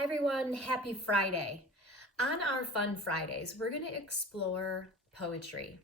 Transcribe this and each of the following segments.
Hi everyone, happy Friday. On our Fun Fridays, we're going to explore poetry.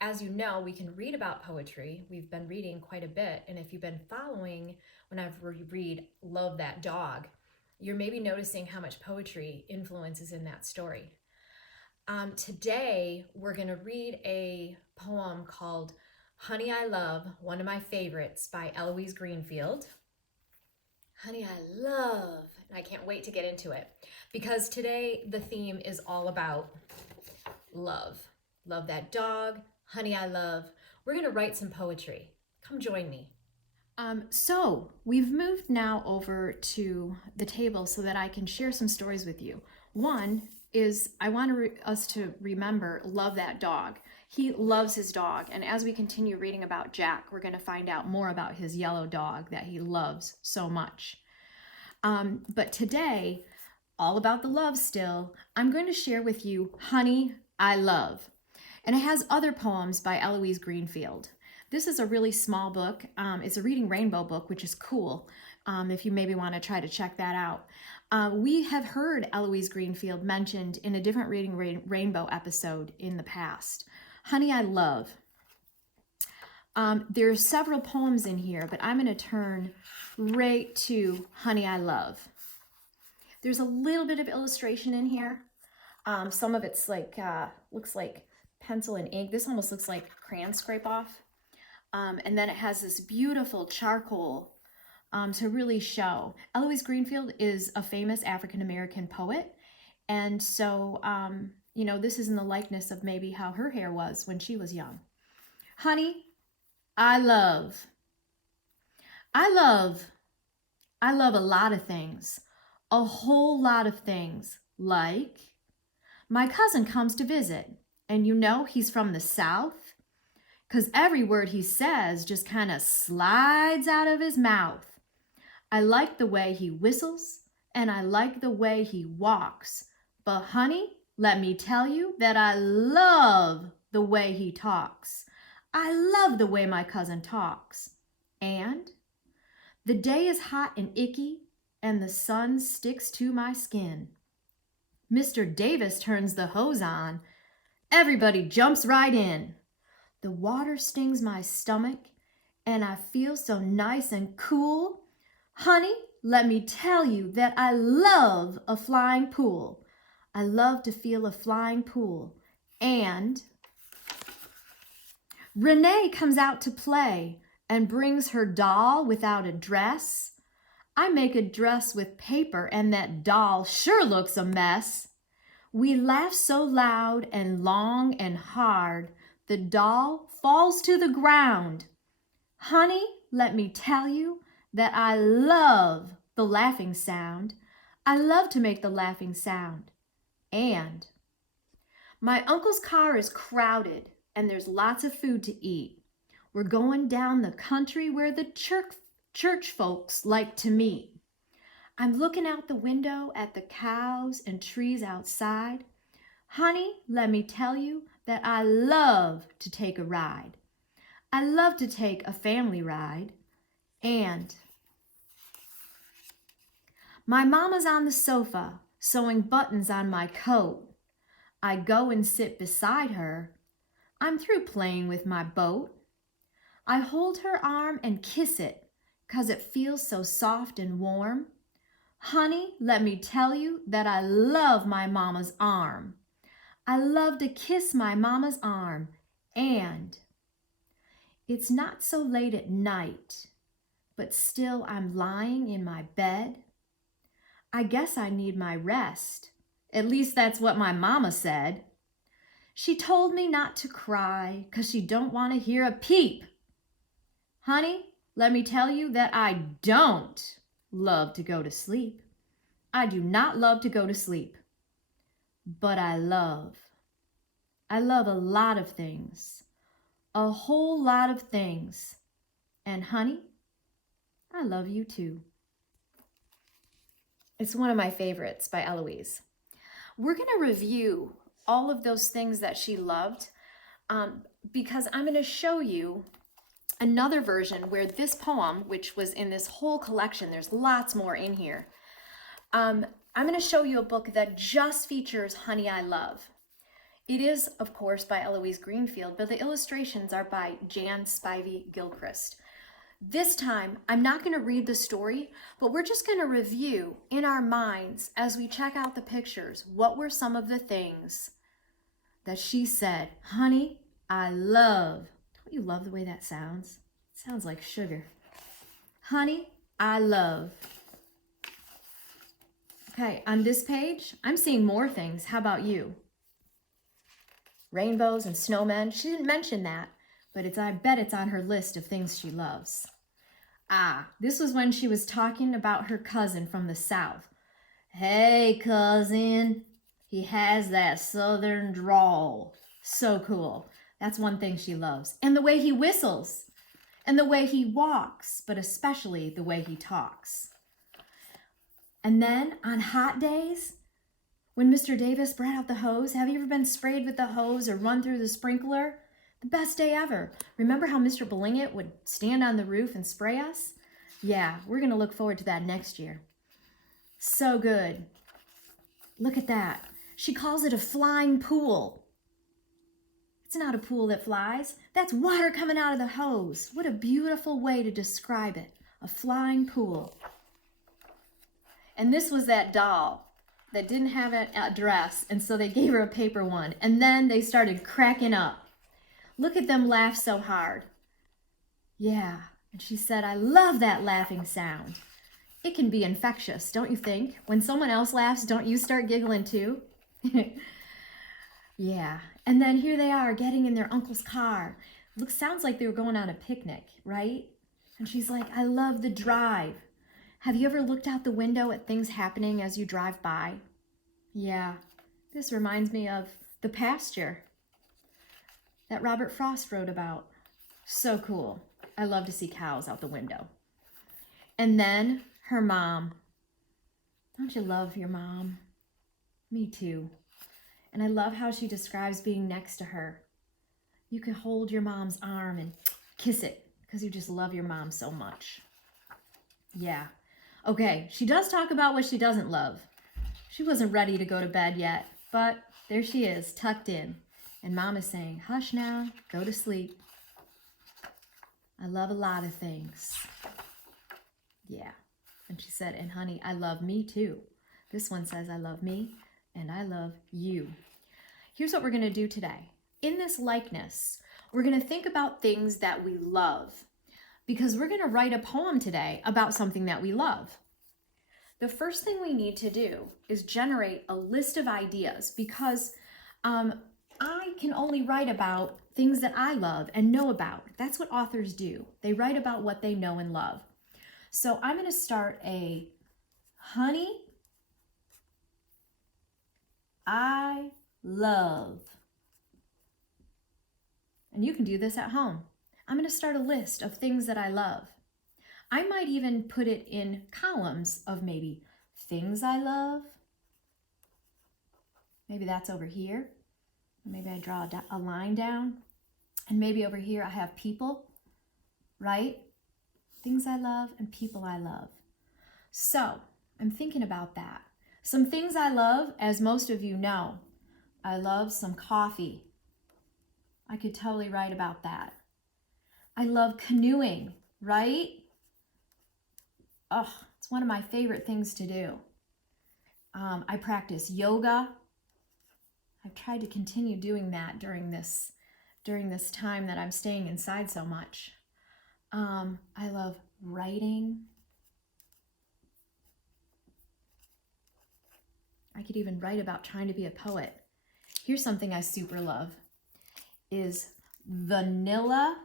As you know, we can read about poetry. We've been reading quite a bit, and if you've been following when I've read Love That Dog, you're maybe noticing how much poetry influences in that story. Today, we're going to read a poem called Honey I Love, one of my favorites by Eloise Greenfield. Honey, I love, and I can't wait to get into it because today the theme is all about love. Love that dog, honey, I love. We're going to write some poetry. Come join me. So we've moved now over to the table so that I can share some stories with you. One is I want us to remember Love That Dog. He loves his dog, and as we continue reading about Jack, we're going to find out more about his yellow dog that he loves so much. But today, all about the love still, I'm going to share with you Honey, I Love. And it has other poems by Eloise Greenfield. This is a really small book. It's a Reading Rainbow book, which is cool if you maybe want to try to check that out. We have heard Eloise Greenfield mentioned in a different Reading Rainbow episode in the past. Honey, I Love. There's several poems in here, but I'm going to turn right to Honey, I Love. There's a little bit of illustration in here. Some of it's like, looks like pencil and ink. This almost looks like crayon scrape off. And then it has this beautiful charcoal to really show. Eloise Greenfield is a famous African-American poet. And so, you know, this is in the likeness of maybe how her hair was when she was young. Honey, I love. I love a lot of things. A whole lot of things. Like, my cousin comes to visit. And you know he's from the South. 'Cause every word he says just kind of slides out of his mouth. I like the way he whistles. And I like the way he walks. But honey, let me tell you that I love the way he talks. I love the way my cousin talks. And the day is hot and icky, and the sun sticks to my skin. Mr. Davis turns the hose on. Everybody jumps right in. The water stings my stomach, and I feel so nice and cool. Honey, let me tell you that I love a flying pool. I love to feel a flying pool. And Renee comes out to play and brings her doll without a dress. I make a dress with paper and that doll sure looks a mess. We laugh so loud and long and hard, the doll falls to the ground. Honey, let me tell you that I love the laughing sound. I love to make the laughing sound. And my uncle's car is crowded and there's lots of food to eat. We're going down the country where the church folks like to meet. I'm looking out the window at the cows and trees outside. Honey, let me tell you that I love to take a ride. I love to take a family ride. And my mama's on the sofa sewing buttons on my coat. I go and sit beside her. I'm through playing with my boat. I hold her arm and kiss it 'cause it feels so soft and warm. Honey, let me tell you that I love my mama's arm. I love to kiss my mama's arm. And it's not so late at night, but still I'm lying in my bed. I guess I need my rest. At least that's what my mama said. She told me not to cry 'cause she don't want to hear a peep. Honey, let me tell you that I don't love to go to sleep. I do not love to go to sleep. But I love a lot of things. A whole lot of things. And honey, I love you too. It's one of my favorites by Eloise. We're going to review all of those things that she loved because I'm going to show you another version where this poem, which was in this whole collection, there's lots more in here. I'm I'm going to show you a book that just features Honey, I Love. It is, of course, by Eloise Greenfield, but the illustrations are by Jan Spivey Gilchrist. This time, I'm not going to read the story, but we're just going to review in our minds as we check out the pictures, what were some of the things that she said, honey, I love. Don't you love the way that sounds? It sounds like sugar. Honey, I love. Okay, on this page, I'm seeing more things. How about you? Rainbows and snowmen. She didn't mention that, but I bet it's on her list of things she loves. This was when she was talking about her cousin from the South. Hey, cousin. He has that southern drawl. So cool. That's one thing she loves. And the way he whistles. And the way he walks, but especially the way he talks. And then on hot days, when Mr. Davis brought out the hose, have you ever been sprayed with the hose or run through the sprinkler? The best day ever. Remember how Mr. Blingett would stand on the roof and spray us? Yeah, we're going to look forward to that next year. So good. Look at that. She calls it a flying pool. It's not a pool that flies. That's water coming out of the hose. What a beautiful way to describe it. A flying pool. And this was that doll that didn't have an address, and so they gave her a paper one. And then they started cracking up. Look at them laugh so hard. Yeah, and she said, I love that laughing sound. It can be infectious, don't you think? When someone else laughs, don't you start giggling too? Yeah, and then here they are getting in their uncle's car. Sounds like they were going on a picnic, right? And she's like, I love the drive. Have you ever looked out the window at things happening as you drive by? Yeah, this reminds me of The Pasture that Robert Frost wrote about. So cool. I love to see cows out the window. And then her mom. Don't you love your mom? Me too. And I love how she describes being next to her. You can hold your mom's arm and kiss it because you just love your mom so much. Yeah. Okay, she does talk about what she doesn't love. She wasn't ready to go to bed yet, but there she is, tucked in. And Mom is saying, hush now, go to sleep. I love a lot of things. Yeah. And she said, and honey, I love me too. This one says, I love me and I love you. Here's what we're going to do today. In this likeness, we're going to think about things that we love, because we're going to write a poem today about something that we love. The first thing we need to do is generate a list of ideas, because I can only write about things that I love and know about. That's what authors do. They write about what they know and love. So I'm going to start a honey, I love. And you can do this at home. I'm going to start a list of things that I love. I might even put it in columns of maybe things I love. Maybe that's over here. Maybe I draw a line down. And maybe over here I have people, right? Things I love and people I love. So I'm thinking about that. Some things I love, as most of you know, I love some coffee. I could totally write about that. I love canoeing, right? Oh, it's one of my favorite things to do. I practice yoga. I've tried to continue doing that during this time that I'm staying inside so much. I love writing. I could even write about trying to be a poet. Here's something I super love, is vanilla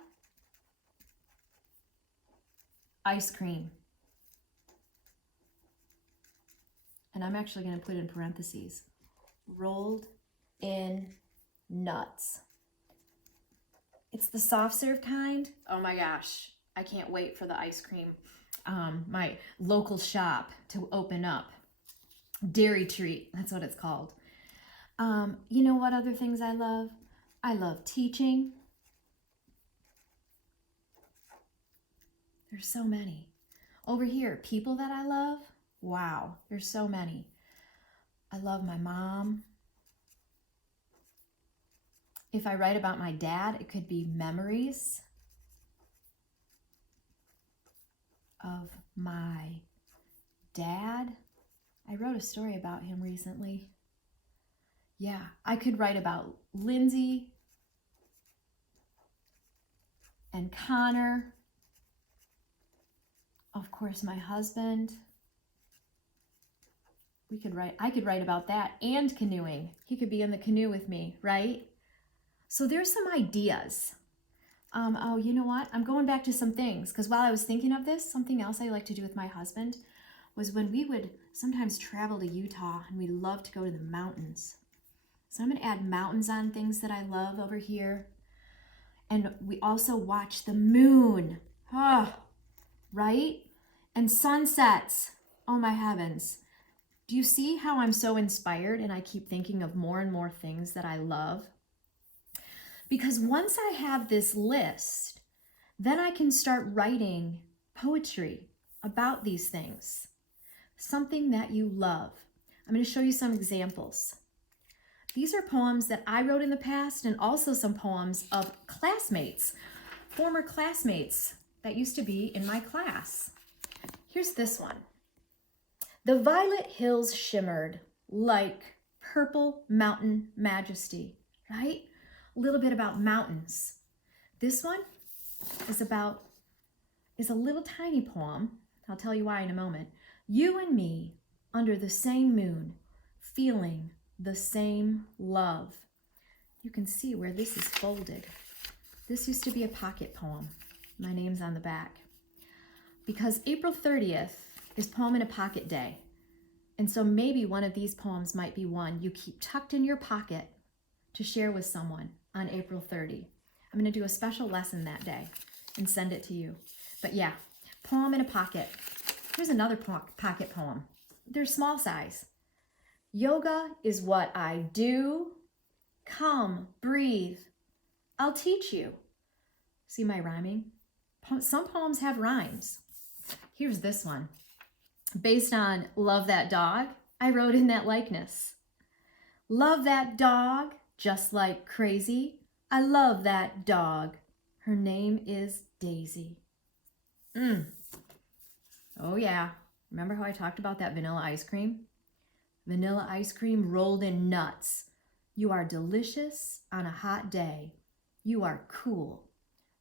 ice cream. And I'm actually going to put in parentheses, rolled in nuts. It's the soft serve kind. Oh my gosh, I can't wait for the ice cream. My local shop to open up. Dairy Treat, that's what it's called. You know what other things I love? I love teaching. There's so many. Over here, people that I love. Wow, there's so many. I love my mom. If I write about my dad, it could be memories of my dad. I wrote a story about him recently. Yeah, I could write about Lindsay and Connor. Of course, my husband. I could write about that and canoeing. He could be in the canoe with me, right? So there's some ideas. Oh, you know what? I'm going back to some things because while I was thinking of this, something else I like to do with my husband was when we would sometimes travel to Utah and we love to go to the mountains. So I'm going to add mountains on things that I love over here. And we also watch the moon. Oh, right? And sunsets. Oh my heavens. Do you see how I'm so inspired and I keep thinking of more and more things that I love? Because once I have this list, then I can start writing poetry about these things. Something that you love. I'm going to show you some examples. These are poems that I wrote in the past and also some poems of classmates, former classmates that used to be in my class. Here's this one. The violet hills shimmered like purple mountain majesty, right? A little bit about mountains. This one is a little tiny poem. I'll tell you why in a moment. You and me under the same moon, feeling the same love. You can see where this is folded. This used to be a pocket poem. My name's on the back. Because April 30th is Poem in a Pocket Day. And so maybe one of these poems might be one you keep tucked in your pocket to share with someone on April 30. I'm going to do a special lesson that day and send it to you. But yeah, Poem in a Pocket. Here's another pocket poem. They're small size. Yoga is what I do. Come, breathe. I'll teach you. See my rhyming? Some poems have rhymes. Here's this one. Based on Love That Dog, I wrote in that likeness. Love that dog just like crazy. I love that dog. Her name is Daisy. Oh yeah. Remember how I talked about that vanilla ice cream? Vanilla ice cream rolled in nuts. You are delicious on a hot day. You are cool.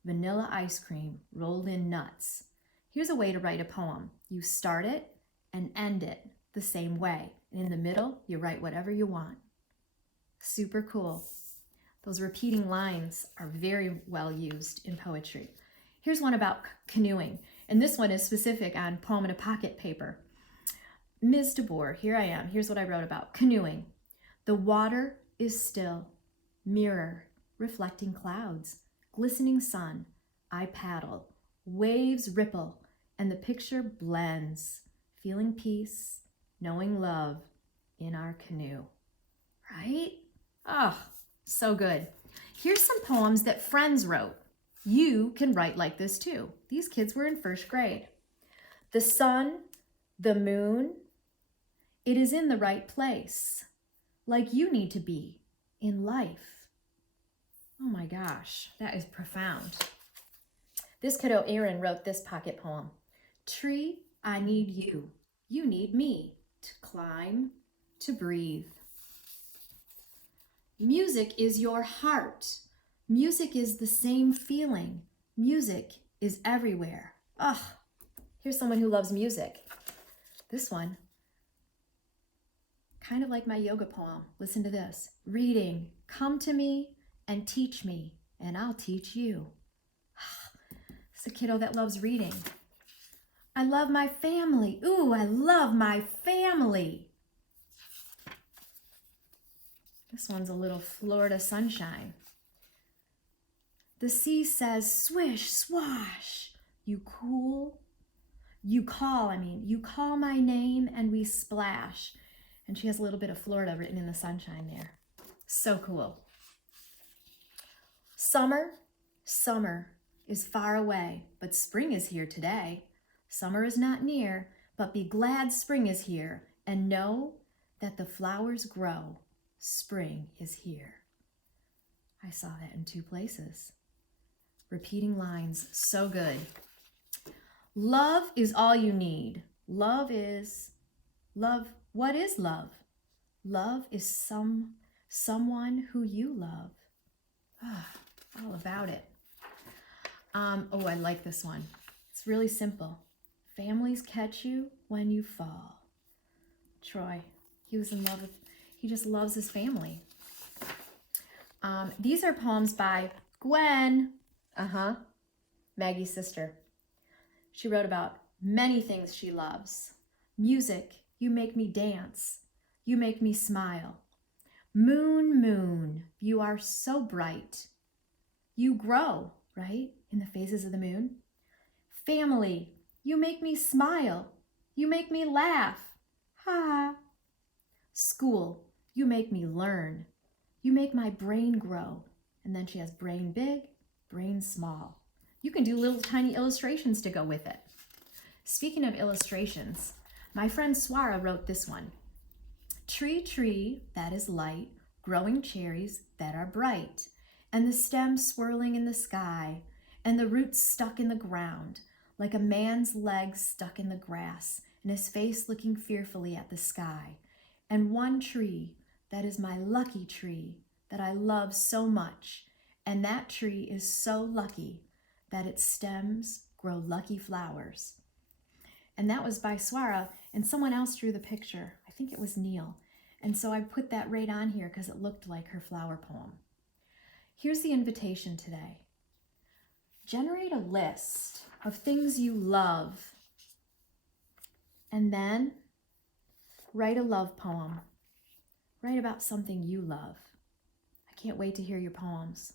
Vanilla ice cream rolled in nuts. Here's a way to write a poem. You start it and end it the same way. And in the middle, you write whatever you want. Super cool. Those repeating lines are very well used in poetry. Here's one about canoeing. And this one is specific on Poem in a Pocket paper. Ms. DeBoer, here I am. Here's what I wrote about canoeing. The water is still, mirror, reflecting clouds, glistening sun. I paddle, waves ripple, and the picture blends, feeling peace, knowing love in our canoe. Right? Oh, so good. Here's some poems that friends wrote. You can write like this too. These kids were in first grade. The sun, the moon, it is in the right place, like you need to be in life. Oh my gosh, that is profound. This kiddo, Aaron, wrote this pocket poem. Tree, I need you. You need me to climb, to breathe. Music is your heart. Music is the same feeling. Music is everywhere. Ugh, here's someone who loves music. This one, kind of like my yoga poem. Listen to this. Reading, come to me and teach me, and I'll teach you. It's a kiddo that loves reading. I love my family. Ooh, I love my family. This one's a little Florida sunshine. The sea says, swish, swash. You call my name and we splash. And she has a little bit of Florida written in the sunshine there. So cool. Summer is far away, but spring is here today. Summer is not near, but be glad spring is here and know that the flowers grow, spring is here. I saw that in 2 places. Repeating lines, so good. Love is all you need. Love. What is love? Love is someone who you love. All about it. Oh, I like this one. It's really simple. Families catch you when you fall. Troy, he was in love with, he just loves his family. These are poems by Gwen, Maggie's sister. She wrote about many things she loves. Music, you make me dance. You make me smile. Moon, moon, you are so bright. You grow, right, in the phases of the moon. Family, you make me smile. You make me laugh. Ha. School, you make me learn. You make my brain grow. And then she has brain big, brain small. You can do little tiny illustrations to go with it. Speaking of illustrations, my friend Swara wrote this one. Tree, tree, that is light, growing cherries that are bright, and the stem swirling in the sky, and the roots stuck in the ground, like a man's legs stuck in the grass, and his face looking fearfully at the sky. And one tree, that is my lucky tree, that I love so much, and that tree is so lucky that its stems grow lucky flowers. And that was by Swara, and someone else drew the picture. I think it was Neil. And so I put that right on here because it looked like her flower poem. Here's the invitation today. Generate a list of things you love, and then write a love poem. Write about something you love. I can't wait to hear your poems.